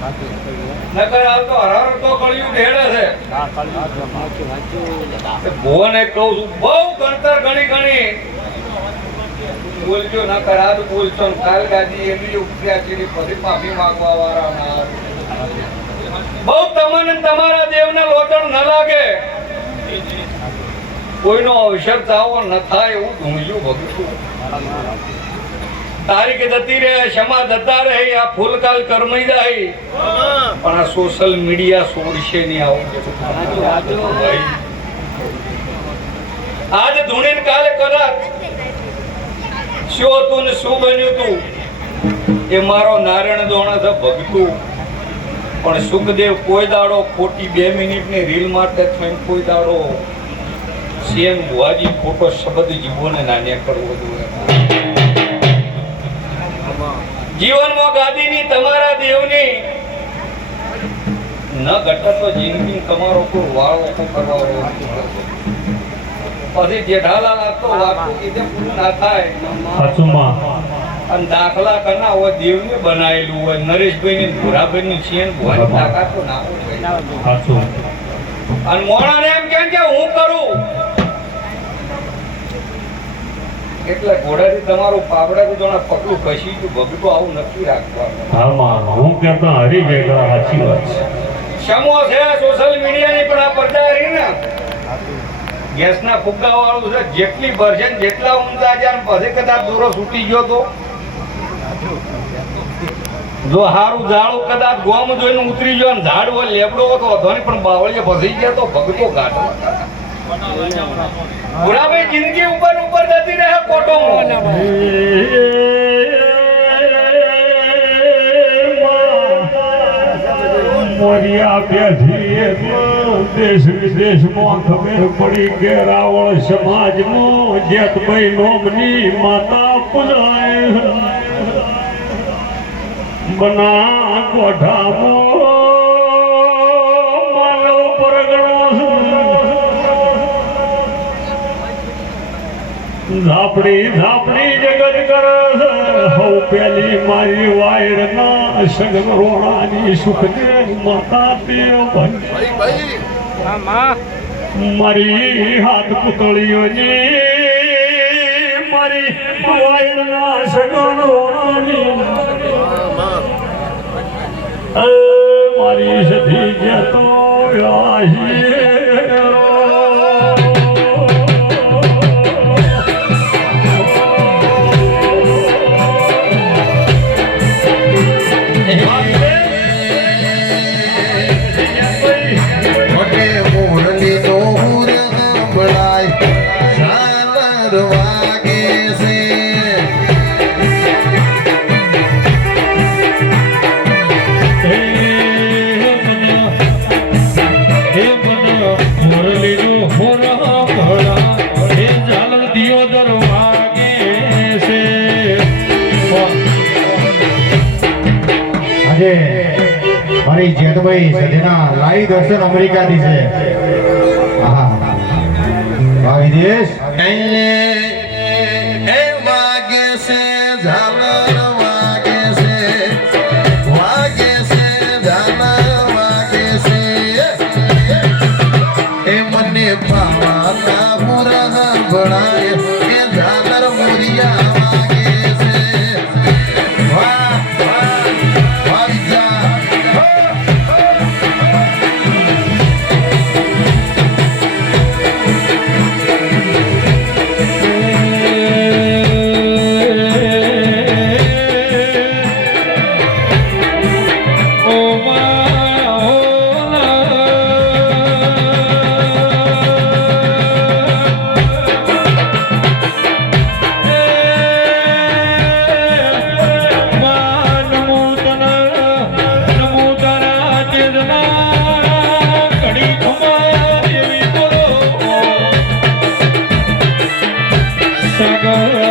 નકર આવતો હરાર તો કળિયું ઢેળે છે. ભુવને કહું છું બહુ ગણતર ગણી બોલજો નકર આજ બોલશો કાલ ગાજી એવી ઉપર્યા છે પછી માફી માંગવા વાળા બહુ તમને તમારા દેવને લોટણ ન લાગે. કોઈનો અવસર ચાવો ન થાય એવું ઢૂંઢ્યું ભગતું. તારીખ જતી રહે ક્ષમા જતા રહે આ ફૂલકાલ કરમાઈ જાય પણ આ સોશિયલ મીડિયા છોડશે નહીં. આવું આજ ધૂણીને કાલે કદાચ શું હતું ને શું બન્યું તું એ મારો નારાયણ દોણા છે ભગતું. પણ સુખદેવ કોઈ દાડો ખોટી 2 મિનિટની રીલ માટે થઈને કોઈ દાડો સીએમ ભુવાજી ખોટો શબ્દ જીવોને નાન્યા કરવો જોઈએ. જીવનમાં ગાદીની તમારા દેવની ન ઘટે તો જિંદગી તમારો કોઈ વાળો કરવા પછી જેઠાલાલ આપતો વાતો કીધે પૂરું ના થાય. અને દાખલા કરના હોય દેવને બનાવેલું હોય નરેશભાઈ ને ભુરાભાઈ ની સીએન ભુવાની તાકાત તો ના હોય. અને મોણાને એમ કેમ કે હું કરું એટલે ઘોડાથી તમારું પાવડા ગુજોના પગલું ખસી ગયું ભગતો આવું નક્કી રાખવાનું. હું કહેતા હરી ગયેલા સાચી વાત છે. સમો છે સોશિયલ મીડિયાની પણ આ પડદા રહી ને ગેસના ફુગ્ગા વાળું છે. જેટલી ભરશે જેટલા ઊંચા જાય પછી કદાચ દોરો છૂટી ગયો તો જો હારું ઝાડું કદાચ ગોમ જોઈને ઉતરી ગયો ને ઝાડ હોય લેબડો હતો ધોની પણ બાવળીએ ફસી ગયા તો ભગતો ગાંઠ. ભુરાભાઈ જિંદગી ઉપર જતી રહે કોટો મોરિયા પેઢી દેશ વિદેશમાં ખબર પડી કે રાવળ સમાજનું જેતભાઈ નોમની માતા પૂજાય બના કોઠામાં માનવ પરગણો ઝાપડી જગત કરે હવ પેલી મારી વાયર ના સગરોણાની સુખદેવ માતા મારી હાથ પુતળીઓની મારી વાયર ના સગરોણાની મારી સધી જતો મારી જેતભાઈ સજના લાઈવ દર્શન અમેરિકાથી છે. વિદેશ વાગે છે ઝાલર વાગે છે ઝાલર વાગે છે એ મને પાવાના મુરા ભણાય એ ઝાલર મુરિયા વાગે છે. વાહ Saga